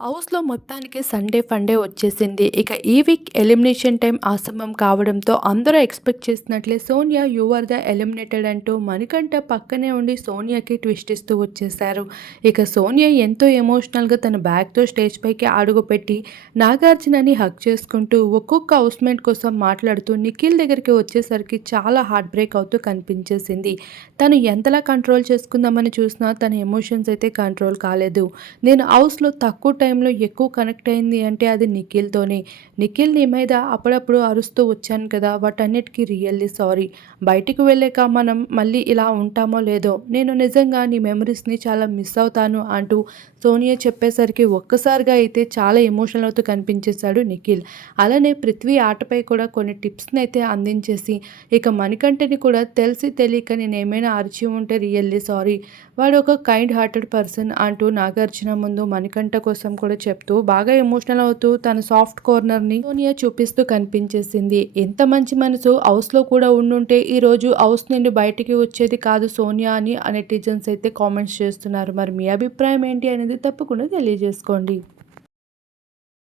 హౌస్లో మొత్తానికి Sunday funday వచ్చేసింది. ఇక ఈ వీక్ ఎలిమినేషన్ టైం ఆసమం కావడంతో అందరూ ఎక్స్పెక్ట్ చేసినట్లే Sonia you are the eliminated అంటూ మణికంఠ పక్కనే ఉండి సోనియాకి ట్విస్ట్ ఇస్తూ వచ్చేసారు ఇక సోనియా ఎంతో ఎమోషనల్గా తన బ్యాగ్తో స్టేజ్ పైకి అడుగుపెట్టి నాగార్జునని హక్ చేసుకుంటూ ఒక్కొక్క హౌస్మేట్ కోసం మాట్లాడుతూ నిఖిల్ దగ్గరికి వచ్చేసరికి చాలా హార్ట్ బ్రేక్ అవుతూ కనిపించేసింది. తను ఎంతలా కంట్రోల్ చేసుకుందామని చూసినా తన ఎమోషన్స్ అయితే కంట్రోల్ కాలేదు. నేను హౌస్లో తక్కువ టైం టైంలో ఎక్కువ కనెక్ట్ అయింది అంటే అది నిఖిల్తోనే. నిఖిల్ నీ మీద అప్పుడప్పుడు అరుస్తూ వచ్చాను కదా వాటన్నిటికీ రియల్లీ సారీ. బయటికి వెళ్ళాక మనం మళ్ళీ ఇలా ఉంటామో లేదో నేను నిజంగా నీ మెమరీస్ని చాలా మిస్ అవుతాను అంటూ సోనియా చెప్పేసరికి ఒక్కసారిగా అయితే చాలా ఎమోషనల్ అవుతూ కనిపించేశాడు నిఖిల్. అలానే పృథ్వీ ఆటపై కూడా కొన్ని టిప్స్ని అయితే అందించేసి ఇక మణికంఠని కూడా తెలిసి తెలియక నేను ఏమైనా అరిచి ఉంటే రియల్లీ సారీ. వాడు ఒక కైండ్ హార్టెడ్ పర్సన్ అంటూ నాగార్జున ముందు మణికంఠ కోసం కూడా చెప్తూ బాగా ఎమోషనల్ అవుతూ తన సాఫ్ట్ కార్నర్ని సోనియా చూపిస్తూ కనిపించేసింది. ఎంత మంచి మనసు హౌస్లో కూడా ఉండుంటే ఈరోజు హౌస్ నుండి బయటికి వచ్చేది కాదు సోనియా అని నెటిజన్స్ అయితే కామెంట్స్ చేస్తున్నారు. మరి మీ అభిప్రాయం ఏంటి అనేది తప్పకుండా తెలియజేసుకోండి.